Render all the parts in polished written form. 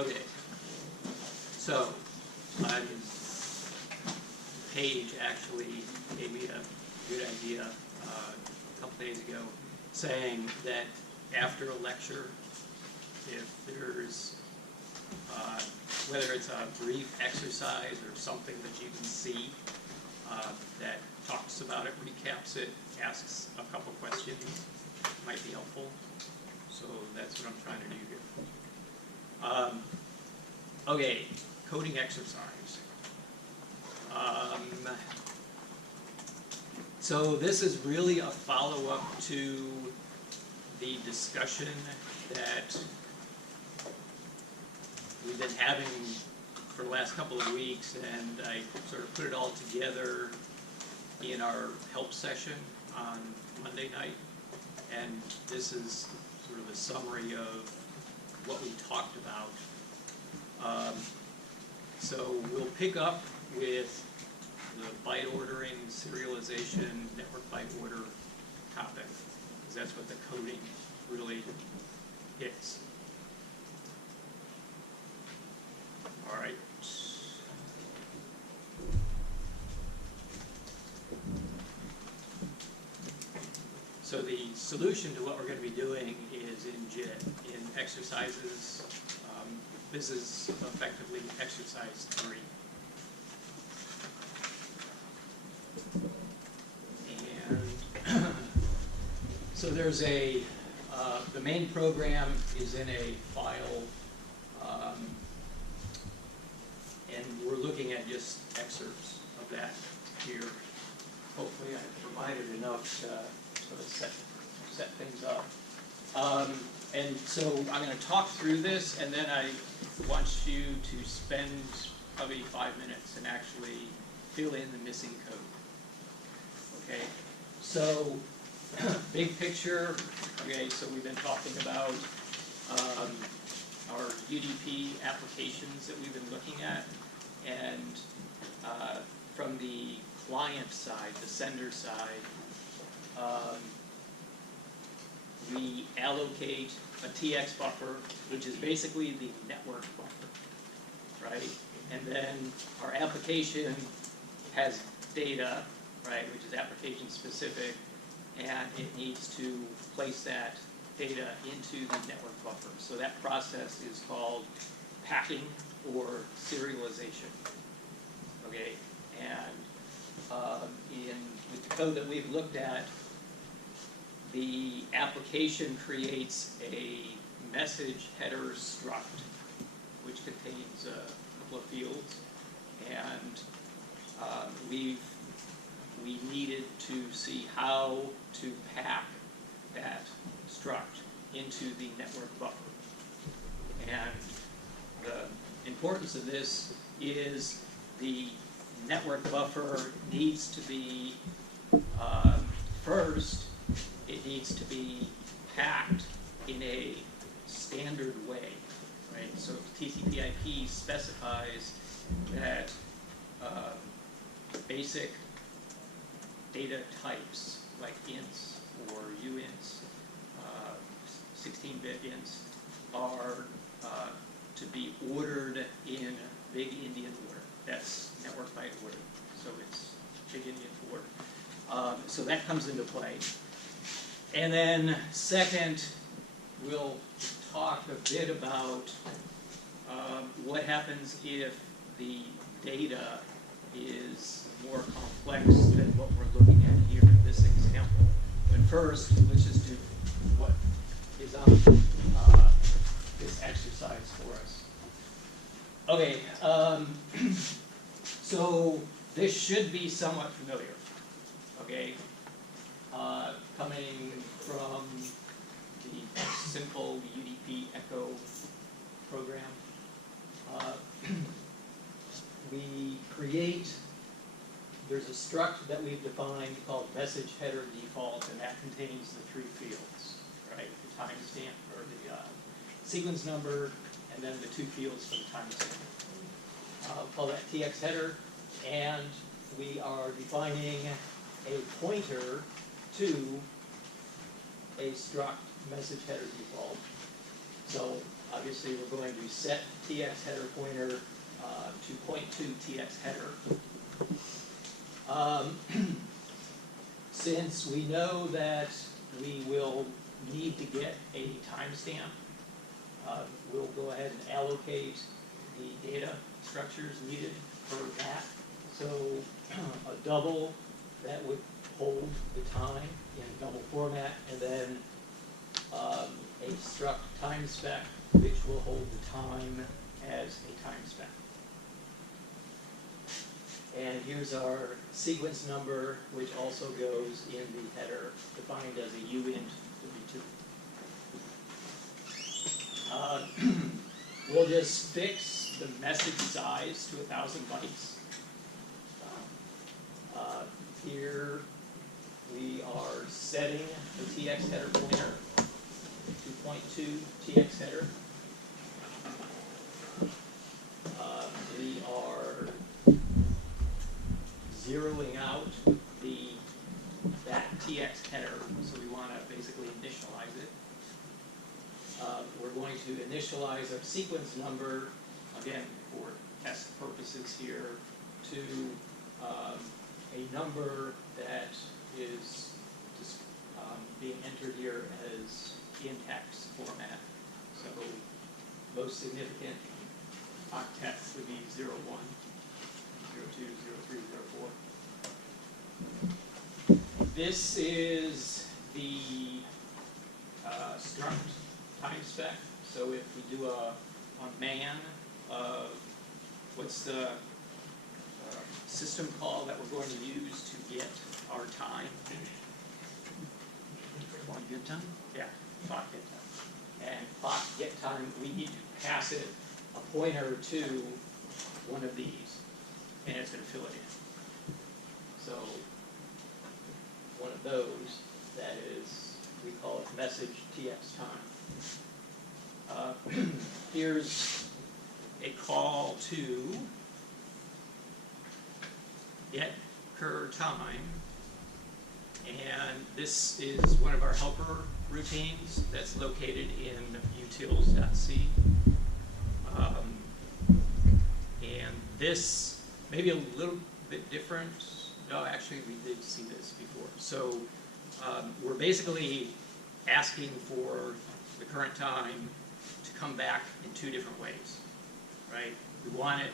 Okay. So, Paige actually gave me a good idea a couple days ago, saying that after a lecture, if there's whether it's a brief exercise or something that you can see that talks about it, recaps it, asks a couple questions, might be helpful. So that's what I'm trying to do here. Okay, coding exercise. So this is really a follow-up to the discussion that we've been having for the last couple of weeks, and I sort of put it all together in our help session on Monday night. And this is sort of a summary of what we talked about. So we'll pick up with the byte ordering, serialization, network byte order topic, because that's what the coding really hits. All right. So the solution to what we're going to be doing is in JIT, in exercises. This is effectively exercise 3. And so there's the main program is in a file, and we're looking at just excerpts of that here. Hopefully I provided enough to sort of set things up. And so I'm going to talk through this, and then I want you to spend probably 5 minutes and actually fill in the missing code. Okay, so big picture. Okay, so we've been talking about our UDP applications that we've been looking at, and from the client side, the sender side, we allocate a TX buffer, which is basically the network buffer, right? And then our application has data, right, which is application specific, and it needs to place that data into the network buffer. So that process is called packing or serialization, okay? And with the code that we've looked at, the application creates a message header struct, which contains a couple of fields, and we needed to see how to pack that struct into the network buffer. And the importance of this is the network buffer needs to be, first, it needs to be packed in a standard way, right? So TCP/IP specifies that basic data types like ints or uints, 16-bit ints, are to be ordered in big Indian order. That's network byte order, so it's big Indian order. So that comes into play. And then second, we'll talk a bit about what happens if the data is more complex than what we're looking at here in this example. But first, let's just do what is on this exercise for us. Okay, so this should be somewhat familiar, okay? Coming from the simple UDP echo program. We create, there's a struct that we've defined called message header default, and that contains the 3 fields, right? The timestamp or the sequence number, and then the 2 fields for the timestamp. We'll call that TX header, and we are defining a pointer to a struct message header default. So obviously we're going to set TX header pointer to .2 TX header. Since we know that we will need to get a timestamp, we'll go ahead and allocate the data structures needed for that. So a double that would hold the time in double format, and then a struct time spec which will hold the time as a time spec. And here's our sequence number, which also goes in the header, defined as a uint 32. We'll just fix the message size to 1,000 bytes. Here we are setting the TX header pointer to .2 TX header. We are zeroing out that TX header, so we want to basically initialize it. We're going to initialize our sequence number, again, for test purposes here, to a number that is just being entered here as in text format. So most significant octets would be 01, 02, 03, 04. This is the struct time spec. So if we do a man, what's the system call that we're going to use to get our time? Clock get time? Yeah, clock get time. And clock get time, we need to pass it a pointer to one of these, and it's going to fill it in. So one of those, that is, we call it message TX time. Here's a call to get cur time, and this is one of our helper routines that's located in utils.c. And this may be a little bit different. No, actually we did see this before. So we're basically asking for the current time to come back in two different ways, right? We want it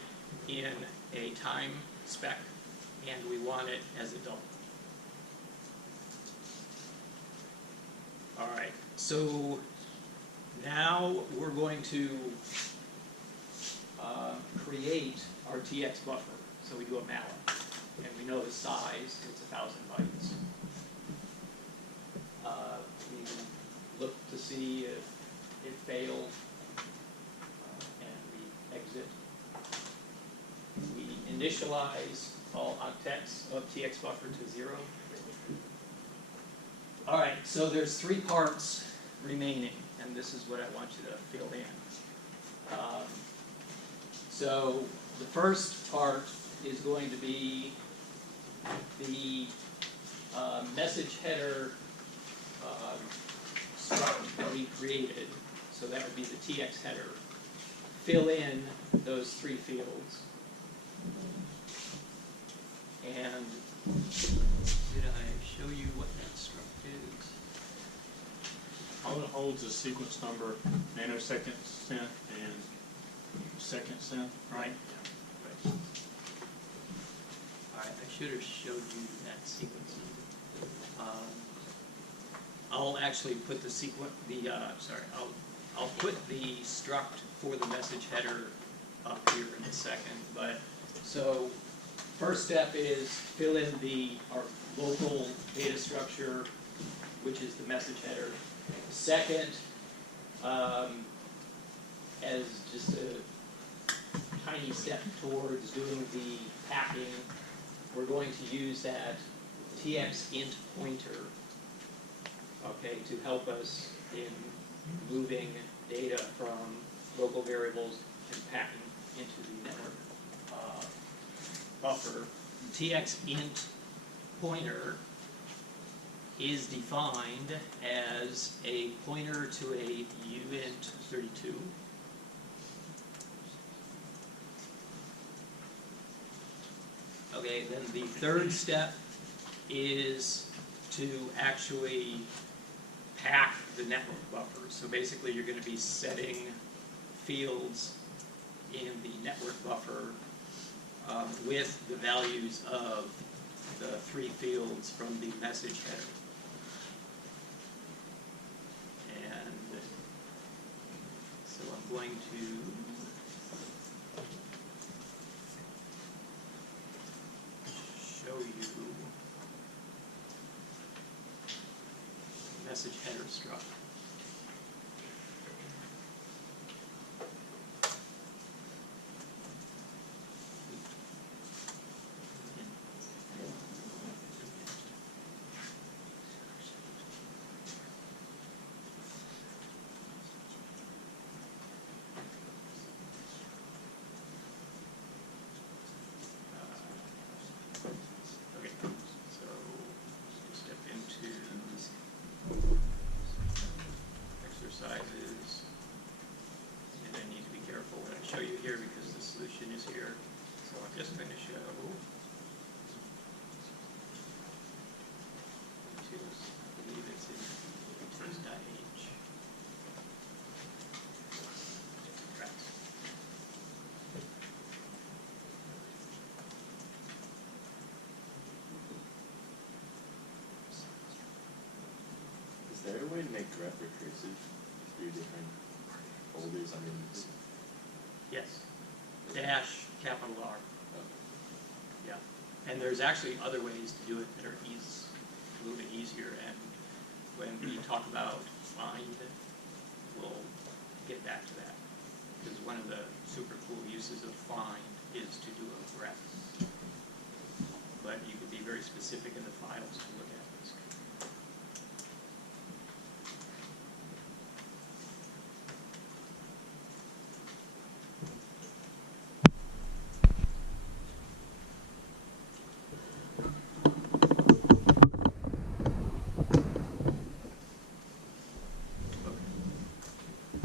in a time spec, and we want it as a double. All right, so now we're going to create our TX buffer. So we do a malloc, and we know the size, it's 1,000 bytes. We look to see if it failed, and we exit. We initialize all octets of TX buffer to 0. All right, so there's 3 parts remaining, and this is what I want you to fill in. So the first part is going to be the message header struct that we created. So that would be the TX header. Fill in those 3 fields. And did I show you what that struct is? All it holds is sequence number, nanosecond sent, and second sent, right? All right, I should have showed you that sequence number. I'll actually put the I'll put the struct for the message header up here in a second. But so first step is fill in our local data structure, which is the message header. Second, as just a tiny step towards doing the packing, we're going to use that TX int pointer, okay, to help us in moving data from local variables and packing into the network buffer. TX int pointer is defined as a pointer to a uint 32. Okay, then the third step is to actually pack the network buffer. So basically, you're gonna be setting fields in the network buffer with the values of the 3 fields from the message header. And so I'm going to show you the message header struct. Okay, so step into exercises, and I need to be careful when I show you here because the solution is here. So I'm just going to show utils. I believe it's in utils.h. Right. Is there a way to make grep recursive through different folders? I mean, Yes. Dash capital R. oh, Yeah. And there's actually other ways to do it that are a little bit easier. And when we talk about find, we'll get back to that. Because one of the super cool uses of find is to do a grep. But you could be very specific in the files to look at this.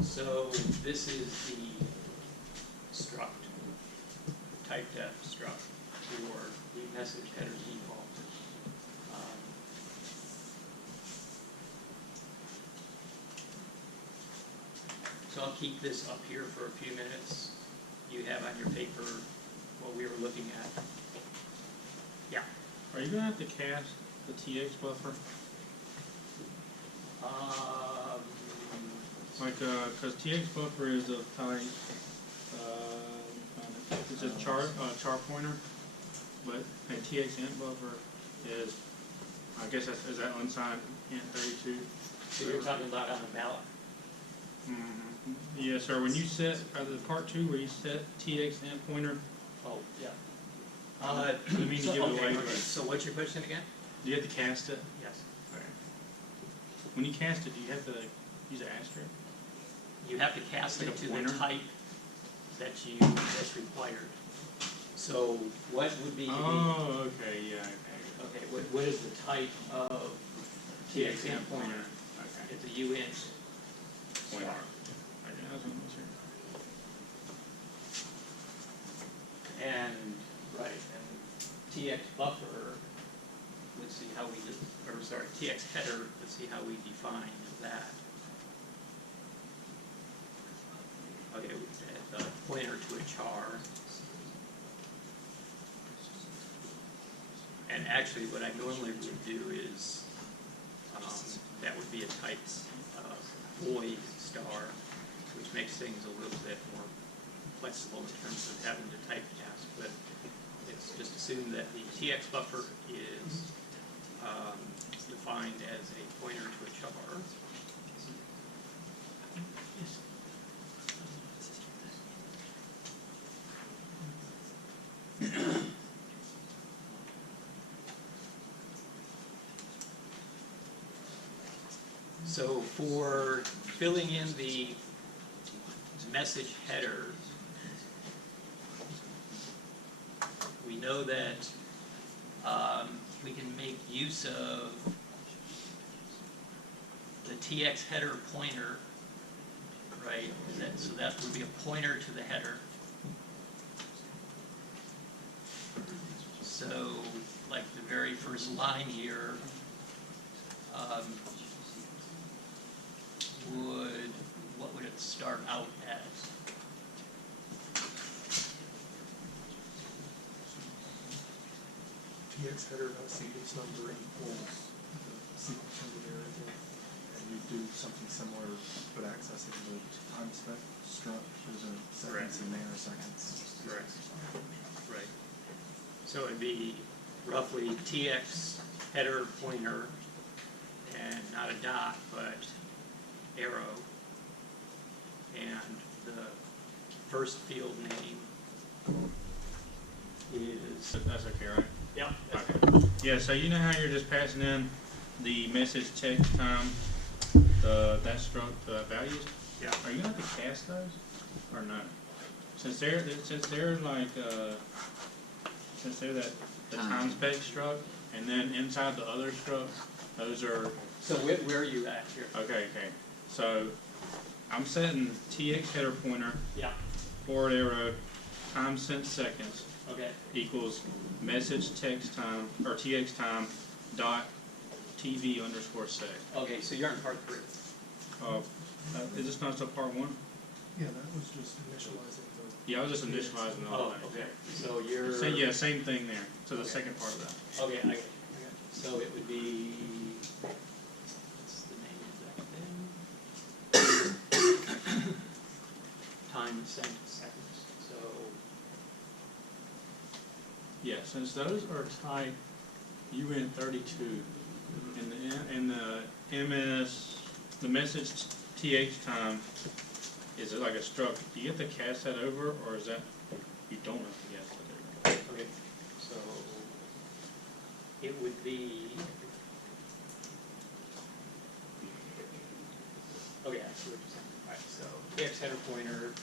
So this is the struct, typedef struct for the message header default. So I'll keep this up here for a few minutes. You have on your paper what we were looking at. Yeah. Are you gonna have to cast the TX buffer? Like, cause TX buffer is of type, it's a char pointer, but a TX int buffer is, I guess that's, is that unsigned int 32? So you're talking about on the malloc. Mm-hmm. Yes, sir. When you set, the part 2 where you set TX int pointer, Oh, yeah. you mean to give it away, okay. right? So what's your question again? Do you have to cast it? Yes. Okay. When you cast it, do you have to use an asterisk? You have to cast Like it a to the pointer? type that's required. So what would be the, Oh, okay, yeah, okay. okay, what is the type of TX int pointer? Okay. It's a uint. Pointer. star. Okay, that's what I'm saying. And, right, and TX buffer, let's see how we did, or sorry, TX header, let's see how we define that. Okay, we said a pointer to a char. And actually what I normally would do is, that would be a type void star, which makes things a little bit more flexible in terms of having to typecast, but it's just assume that the TX buffer is defined as a pointer to a char. So for filling in the message header, we know that we can make use of the TX header pointer, right? So that would be a pointer to the header. So, like the very first line here, what would it start out as? TX header dot sequence number equals the sequence number variable, and you do something similar, but accessing the time spec struct, there's a Correct. seconds in nanoseconds. Correct. Right. So it'd be roughly TX header pointer, and not a dot, but arrow, and the first field name is. That's okay, right? Yep. Okay. Yeah, so you know how you're just passing in the message text time, that struct, the values? Yeah. Are you gonna have to cast those, or no? Since they're like, since they're the time spec struct, and then inside the other struct, those are, So where are you at here? okay, so I'm setting TX header pointer, Yeah. forward arrow, time sent seconds Okay. equals message text time, or TX time dot TV underscore sec. Okay, so you're in part 3. Is this not still part 1? Yeah, that was just initializing the. Yeah, I was just initializing the whole Oh, thing. okay. So you're. Yeah, same thing there, so the Okay. second part of that. Okay, I get it. So it would be, what's the name of that thing? Time sent seconds, so, Yeah, since those are type UN32, and the MS, the message TH time, is it like a struct, do you have to cast that over, or is that, you don't have to cast that over? okay, so it would be, okay, I see what you're saying. All right, so TX header pointer,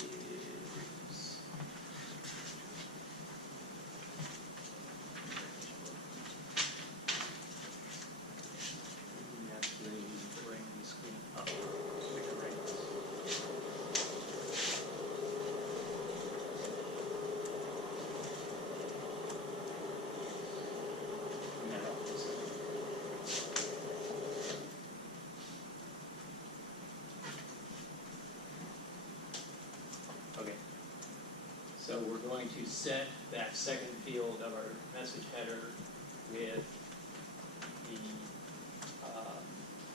is, let me actually bring the screen up, which rates. Okay. So we're going to set that second field of our message header with the,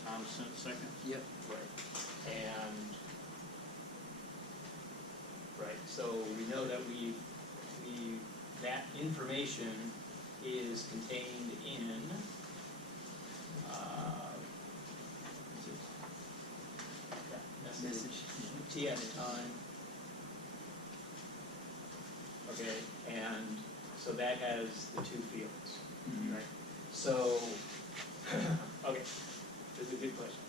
Time sent second? Yep. Right. And, right, so we know that that information is contained in, is it, that message, TX time. Okay, and so that has the 2 fields, right? So, okay, that's a good question.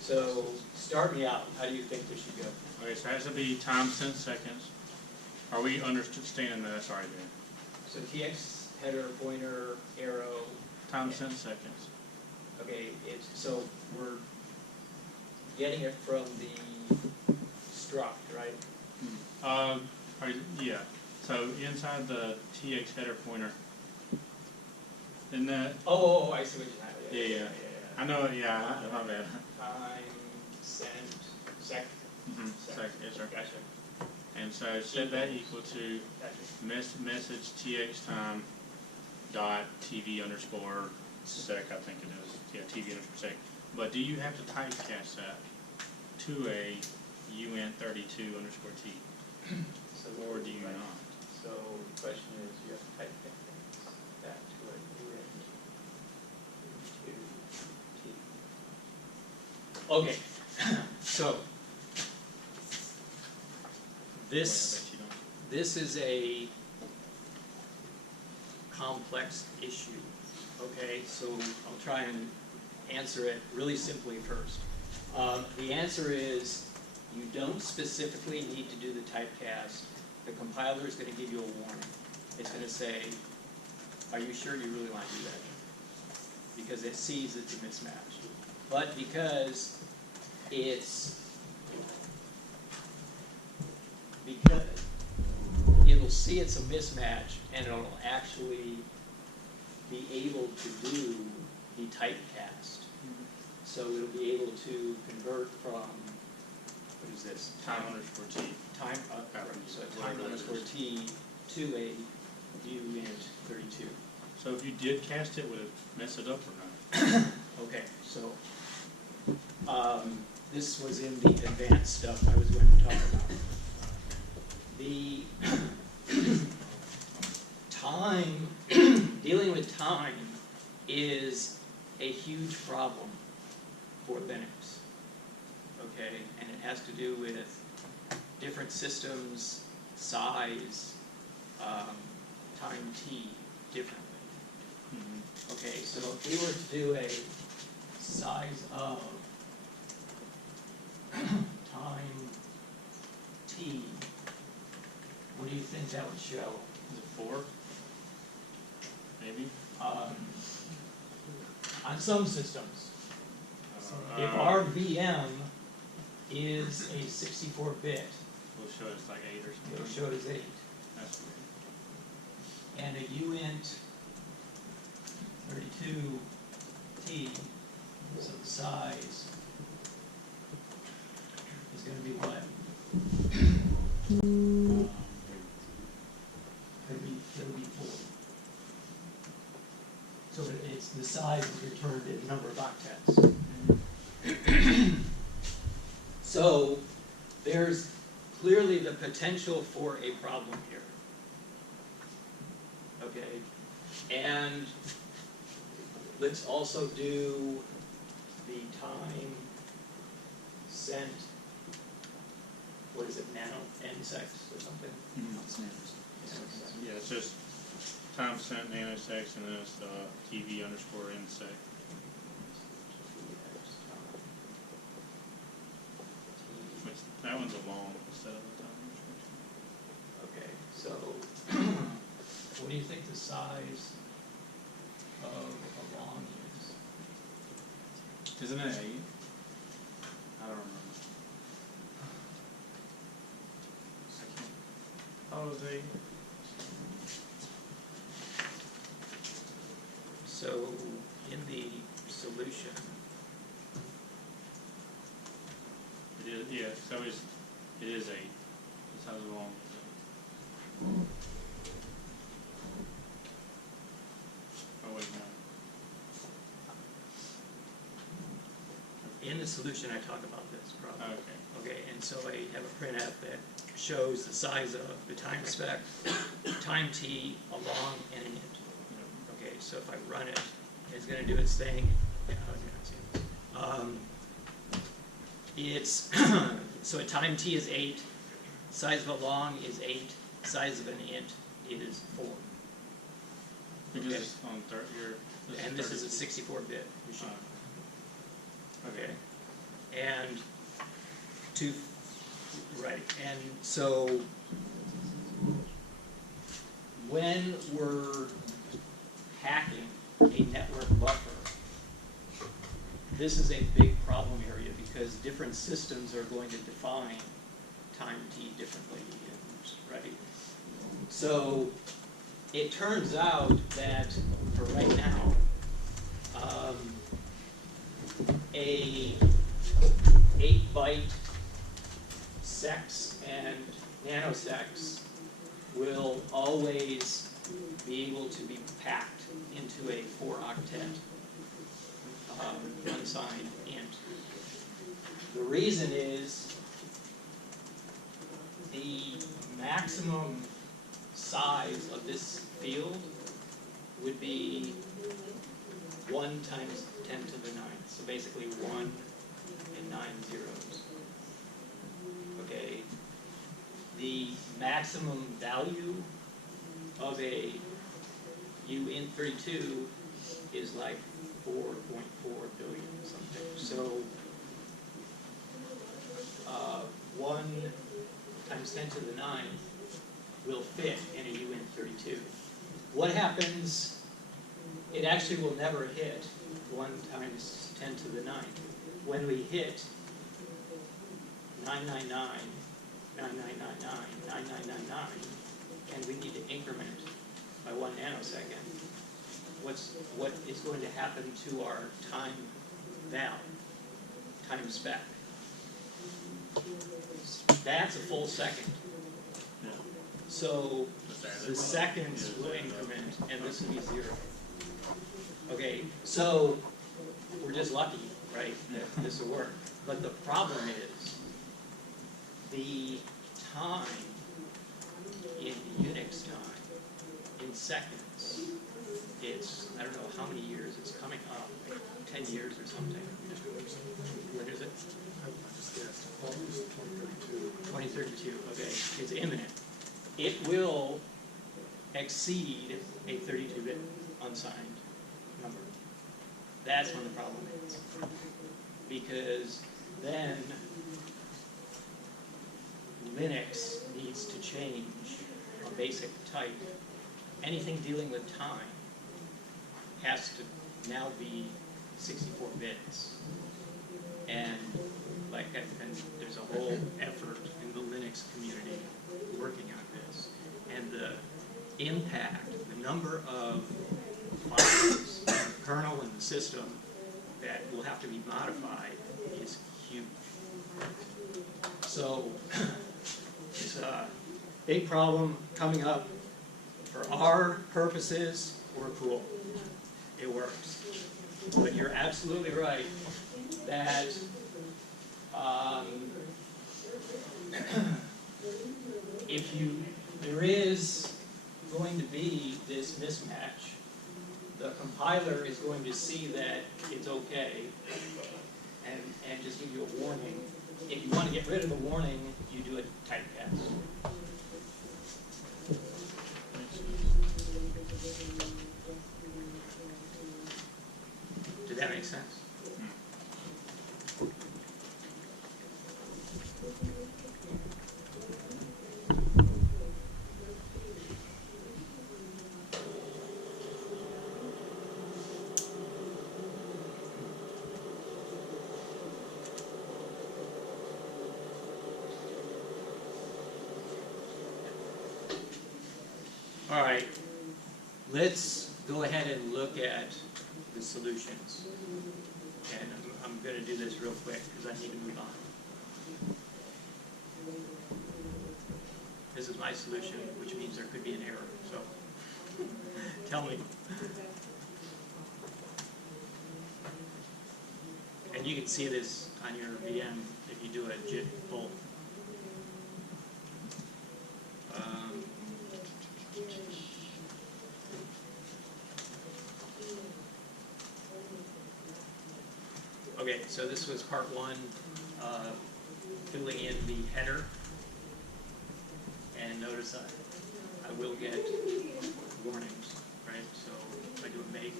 So, start me out, how do you think this should go? Okay, so it has to be time sent seconds. Are we understanding that? Sorry, Dan. So TX header, pointer, arrow, Time sent seconds. okay, so we're getting it from the struct, right? Yeah, so inside the TX header pointer, isn't that, Oh, I see what you're Yeah. I know, yeah, my bad. Time sent, sec, Second, yes, sir. gotcha, And so set that equal to gotcha. message TX time dot TV underscore sec, I think it is. Yeah, TV underscore sec. But do you have to typecast that to a UN32 underscore T? So Or do you right. not? So the question is, you have to type that to a UN to T. Okay, so this Wait, I bet you don't. this is a complex issue. Okay, so I'll try and answer it really simply first. The answer is you don't specifically need to do the typecast. The compiler is going to give you a warning. It's going to say, are you sure you really want to do that? Because it sees it's a mismatch. But because it's because it'll see it's a mismatch and it'll actually be able to do the typecast. So it'll be able to convert from, what is this? Time underscore T. Time, so time underscore T to a uint 32. So if you did cast it, would it mess it up or not? Okay, so, this was in the advanced stuff I was going to talk about. The time, dealing with time is a huge problem for Linux, okay? And it has to do with different systems, size, time t differently. Okay, so if we were to do a size of time t, what do you think that would show? Is it 4? Maybe? On some systems, Uh, if our VM is a 64-bit, We'll show it's like 8 or it'll something. show it as 8. That's weird. And a uint 32t, so the size is going to be what? It'll be 4. So it's the size is returned in number of octets. So there's clearly the potential for a problem here. Okay, and let's also do the time sent, what is it, nanoseconds or something? Yeah, it's just time sent nanosecond and then it's TV underscore nsec. Which, that one's a long instead of a time underscore. Okay, so what do you think the size of a long is? Isn't it 8? I don't remember. Oh, they. So in the solution, It is, yeah, so it is 8. That's how long it is. Oh, wait, no. in the solution I talk about this problem. Okay. Okay, and so I have a printf that shows the size of the time spec, time t, a long, and an int. Okay, so if I run it, it's going to do its thing. Yeah, I was gonna say this. It's so a time t is 8, size of a long is 8, size of an int is 4. Because Okay. it's on And this is a 64-bit machine. Okay, and and so when we're hacking a network buffer, this is a big problem area because different systems are going to define time t differently, right? So it turns out that for right now, a 8-byte secs and nanosecs will always be able to be packed into a 4-octet unsigned int. The reason is the maximum size of this field would be 1 times 10 to the 9th, so basically 1 and 9 zeros. Okay, the maximum value of a uint32 is like 4.4 billion or something. So 1 times 10 to the 9th will fit in a uint32. What happens? It actually will never hit 1 times 10 to the 9th. When we hit 999, 9999, and we need to increment by 1 nanosecond, what is going to happen to our time val, time spec? That's a full second. Yeah. So Just add the it. seconds Yeah. will increment, and this will be 0. Okay, so we're just lucky, right, that this will work. But the problem is, the time in Unix time, in seconds, it's, I don't know how many years it's coming up, like 10 years or something. What is it? I just guessed, August 2032. 2032, okay, it's imminent. It will exceed a 32-bit unsigned number. That's when the problem is. Because then Linux needs to change a basic type. Anything dealing with time has to now be 64 bits. And there's a whole effort in the Linux community working on this. And the impact, the number of files, the kernel and the system that will have to be modified is huge. So it's a big problem coming up. For our purposes, we're cool. It works. But you're absolutely right that there is going to be this mismatch. The compiler is going to see that it's okay and just give you a warning. If you want to get rid of the warning, you do a typecast. Did that make sense? All right, let's go ahead and look at the solutions. And I'm going to do this real quick because I need to move on. This is my solution, which means there could be an error, so tell me. And you can see this on your VM if you do a JIT pull. Okay, so this was part 1, filling in the header. And notice I will get warnings, right? So if I do a make.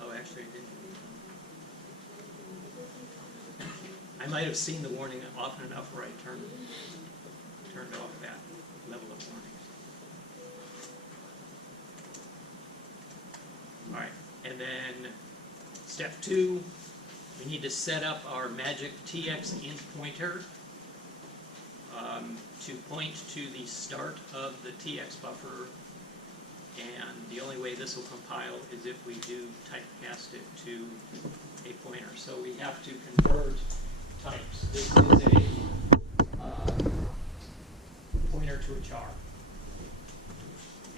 Oh, actually I didn't. I might have seen the warning often enough where I turned off that level of warning. All right, and then step 2, we need to set up our magic TX int pointer to point to the start of the TX buffer, and the only way this will compile is if we do typecast it to a pointer. So we have to convert types. This is a pointer to a char,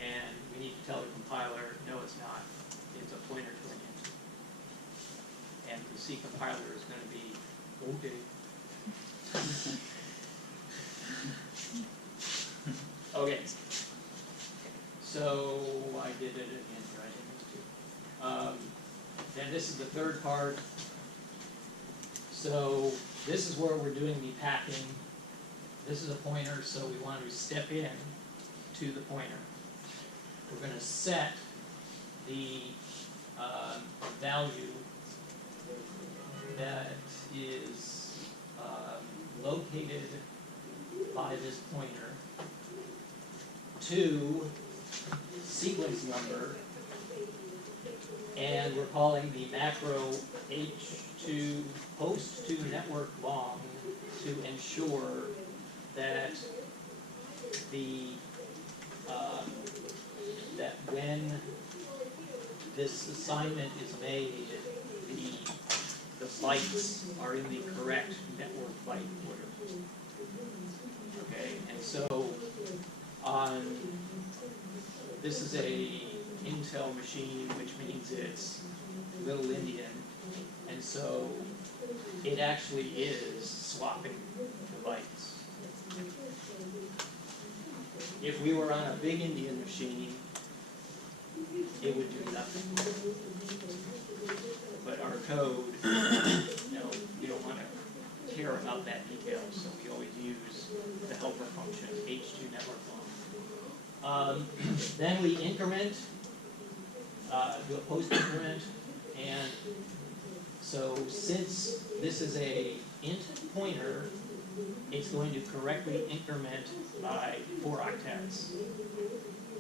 and we need to tell the compiler, no, it's not. It's a pointer to an int. And the C compiler is going to be, okay. Okay. So I did it again here, I did this too. Then this is the third part. So this is where we're doing the packing. This is a pointer, so we want to step in to the pointer. We're going to set the value that is located by this pointer to sequence number, And we're calling the macro H2 host to network long to ensure that that when this assignment is made, the bytes are in the correct network byte order. Okay, and so this is a Intel machine, which means it's Little Indian, and so it actually is swapping the bytes. If we were on a Big Indian machine, it would do nothing. But our code, you don't want to care about that detail, so we always use the helper function, H2 network long. Then we increment, do a post increment, and so since this is a int pointer, it's going to correctly increment by 4 octets.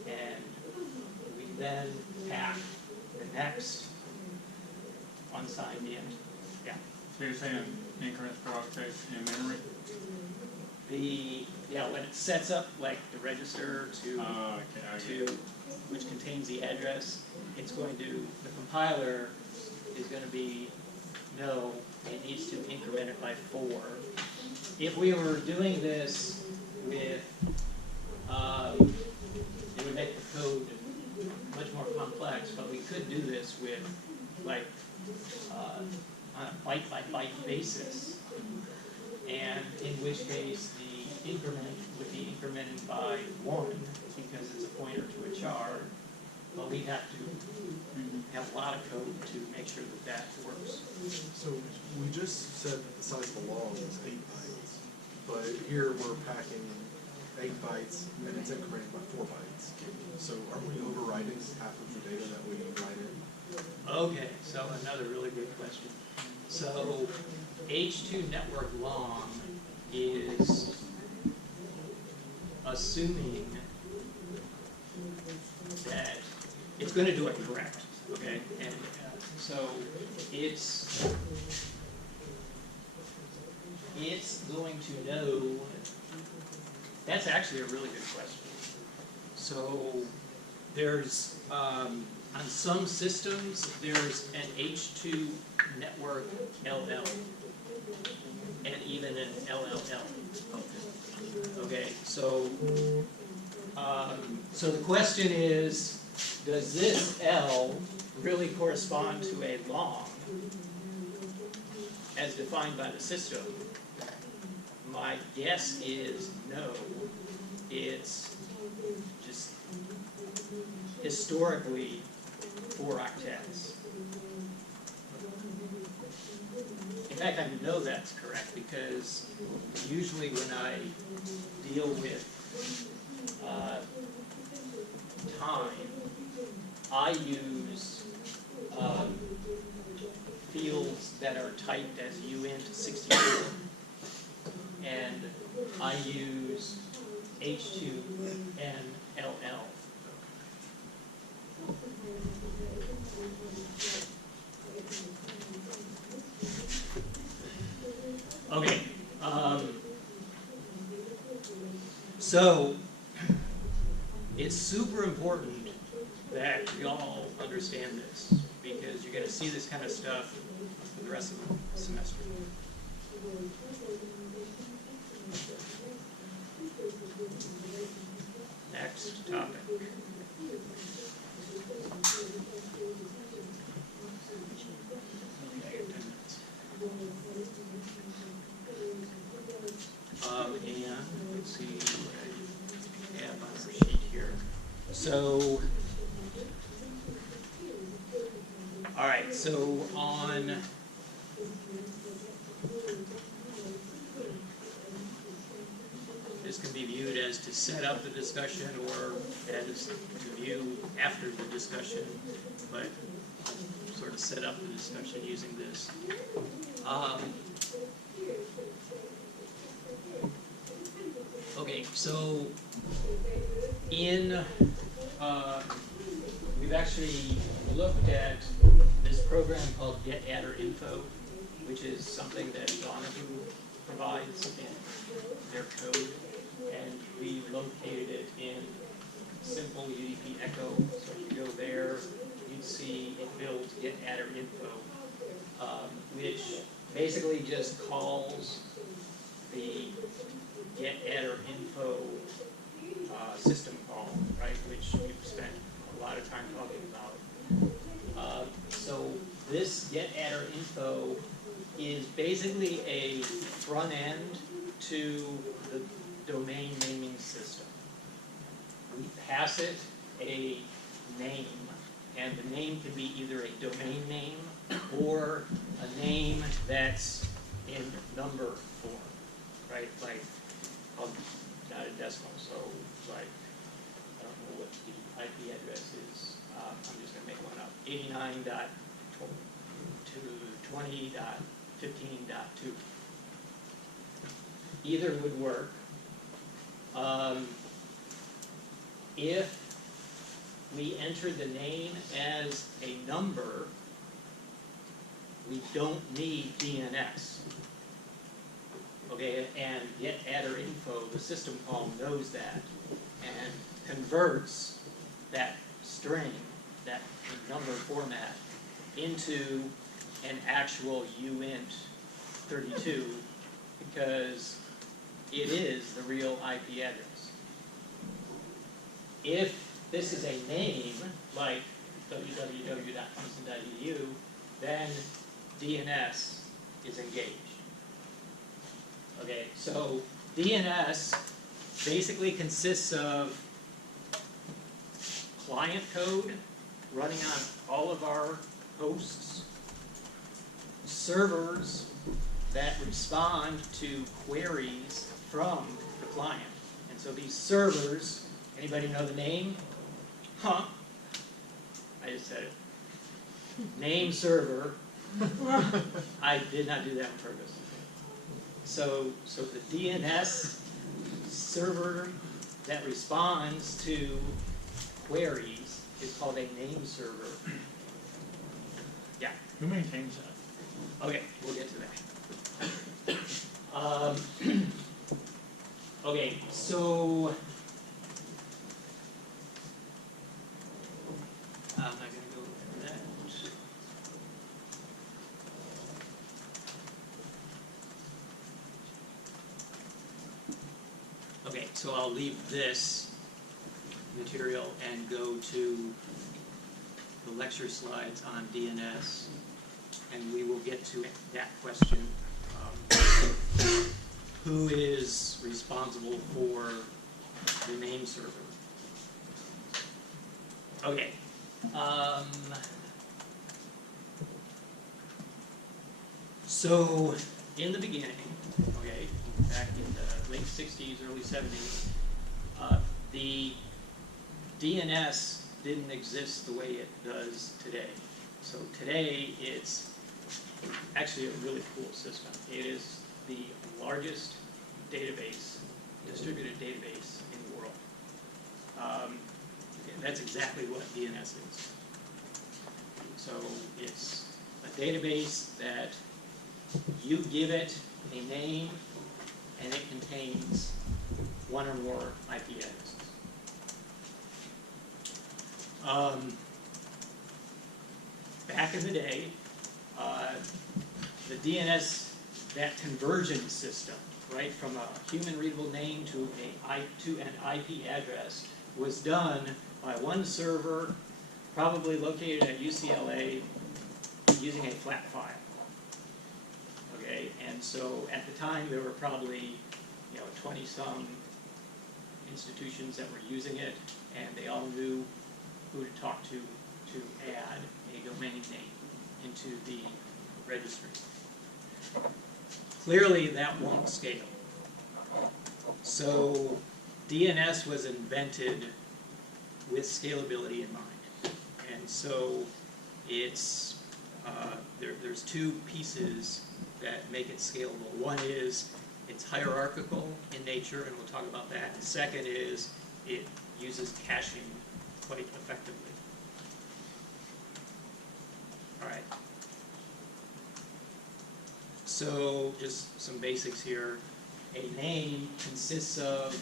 And we then pack the next unsigned int. Yeah. So you're saying increments per octet in memory? When it sets up like the register to which contains the address, it's going to, the compiler is going to be, no, it needs to increment it by 4. If we were doing this with, it would make the code much more complex, but we could do this with, like, on a byte-by-byte basis, and in which case the increment would be incremented by 1, because it's a pointer to a char, but we'd have to have a lot of code to make sure that that works. So we just said that the size of the log is 8 bytes, but here we're packing 8 bytes and it's incrementing by 4 bytes. So are we overwriting half of the data that we write in? Okay, so another really good question. So H2 network long is assuming that it's going to do it correct, okay? And so it's going to know. That's actually a really good question. So there's on some systems there's an H2 network LL and even an LLL. Okay, so so the question is, does this L really correspond to a long as defined by the system? My guess is no. It's just historically 4 octets. In fact, I know that's correct because usually when I deal with time, I use fields that are typed as uint64, and I use H2 and LL. Okay, so it's super important that we all understand this, because you're going to see this kind of stuff for the rest of the semester. Next topic. Okay, I got 10 minutes. And let's see what I have on our sheet here. So, all right, so on this can be viewed as to set up the discussion or as to view after the discussion, but sort of set up the discussion using this. Okay, so in we've actually looked at this program called GetAdderInfo, which is something that Donahue provides in their code, and we located it in simple UDP Echo. So if you go there, you'd see it builds GetAdderInfo, which basically just calls the GetAdderInfo system call, right, which we've spent a lot of time talking about. So this GetAdderInfo is basically a front end to the domain naming system. We pass it a name, and the name can be either a domain name or a name that's in number form, right? Like, not a decimal, so like, I don't know what the IP address is. I'm just gonna make one up. 89.20.15.2. Either would work. If we enter the name as a number, we don't need DNS. Okay, and GetAdderInfo, the system call knows that, and converts that string, that number format, into an actual uint 32, because it is the real IP address. If this is a name, like www.clemson.edu, then DNS is engaged. Okay, so DNS basically consists of client code running on all of our hosts, servers that respond to queries from the client. And so these servers, anybody know the name? Huh? I just said it. Name server. I did not do that on purpose. So the DNS server that responds to queries is called a name server. Yeah. Who maintains that? Okay, we'll get to that. Okay, so I'm not going to go over that. Okay, so I'll leave this material and go to the lecture slides on DNS, and we will get to that question. Who is responsible for the name server? Okay. So, in the beginning, okay, back in the late 60s, early 70s, the DNS didn't exist the way it does today. So today, it's actually a really cool system. It is the largest database, distributed database in the world. And that's exactly what DNS is. So it's a database that you give it a name, and it contains one or more IP addresses. Back in the day, the DNS, that conversion system, right, from a human readable name to an IP address, was done by one server, probably located at UCLA, using a flat file. Okay, and so at the time there were probably 20-some institutions that were using it, and they all knew who to talk to add a domain name into the registry. Clearly that won't scale. So DNS was invented with scalability in mind. And so it's, there's two pieces that make it scalable. One is it's hierarchical in nature, and we'll talk about that. The second is it uses caching quite effectively. All right. So, just some basics here. A name consists of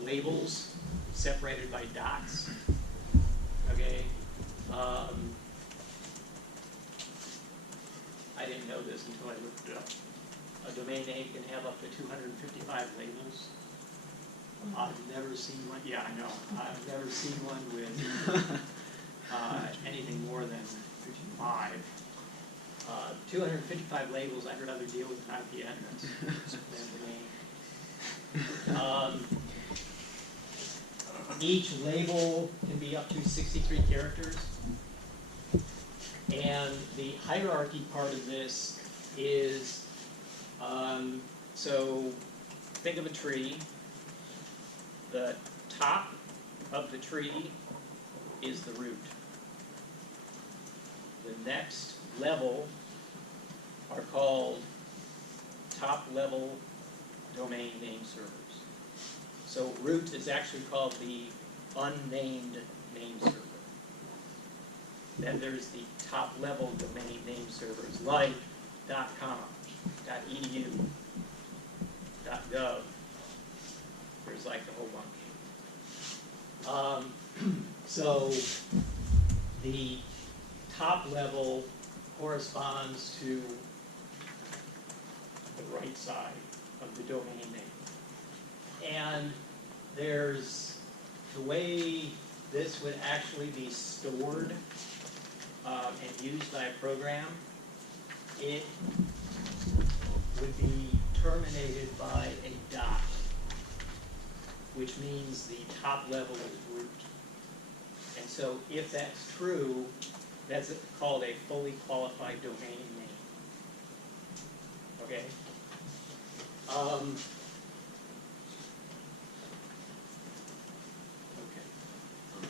labels separated by dots, okay? I didn't know this until I looked it up. A domain name can have up to 255 labels. I've never seen one, yeah, I know, I've never seen one with anything more than 5. 255 labels, I'd rather deal with an IP address than the name. Each label can be up to 63 characters. And the hierarchy part of this is, so think of a tree. The top of the tree is the root. The next level are called top level domain name servers. So root is actually called the unnamed name server. Then there's the top level domain name servers like .com, .edu, .gov. There's like a whole bunch. So the top level corresponds to the right side of the domain name. And there's the way this would actually be stored and used by a program. It would be terminated by a dot, which means the top level is root. And so if that's true, that's called a fully qualified domain name. Okay? Okay.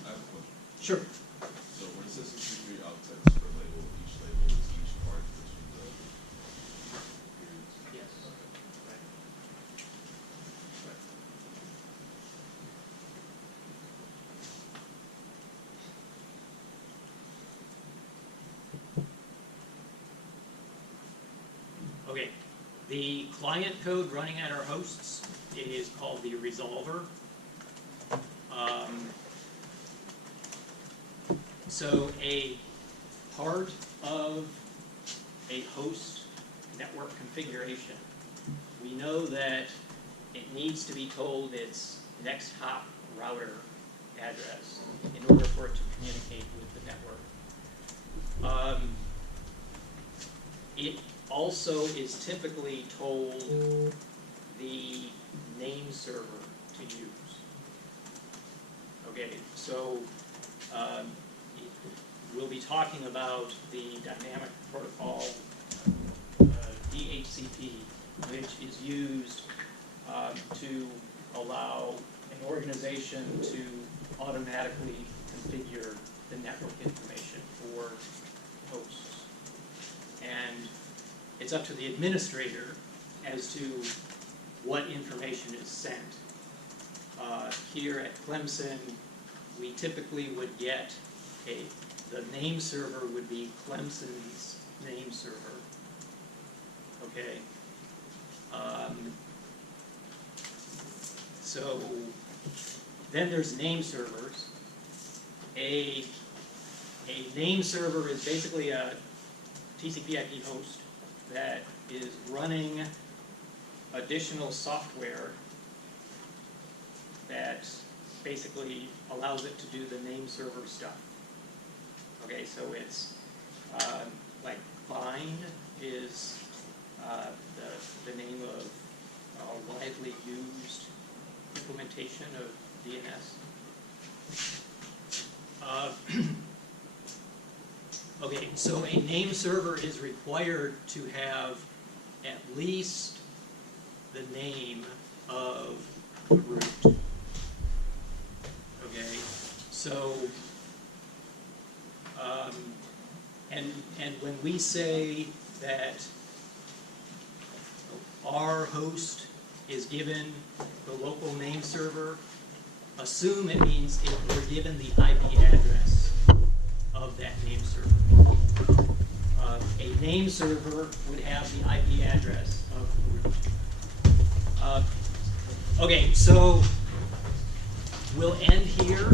I have a question. Sure. So when it says 63 alt text per label, each label is each part between the periods? Yes. Right. Okay, the client code running at our hosts is called the resolver. So a part of a host network configuration, we know that it needs to be told its next hop router address in order for it to communicate with the network. It also is typically told the name server to use. Okay, so we'll be talking about the dynamic protocol, DHCP, which is used to allow an organization to automatically configure the network information for hosts. And it's up to the administrator as to what information is sent. Here at Clemson, we typically would get the name server would be Clemson's name server. Okay. So then there's name servers. A name server is basically a TCP/IP host that is running additional software that basically allows it to do the name server stuff. Okay, so it's like bind is the name of a widely used implementation of DNS. Okay, so a name server is required to have at least the name of the root. Okay, so and when we say that our host is given the local name server, assume it means we're given the IP address of that name server. A name server would have the IP address of the root. Okay, so we'll end here.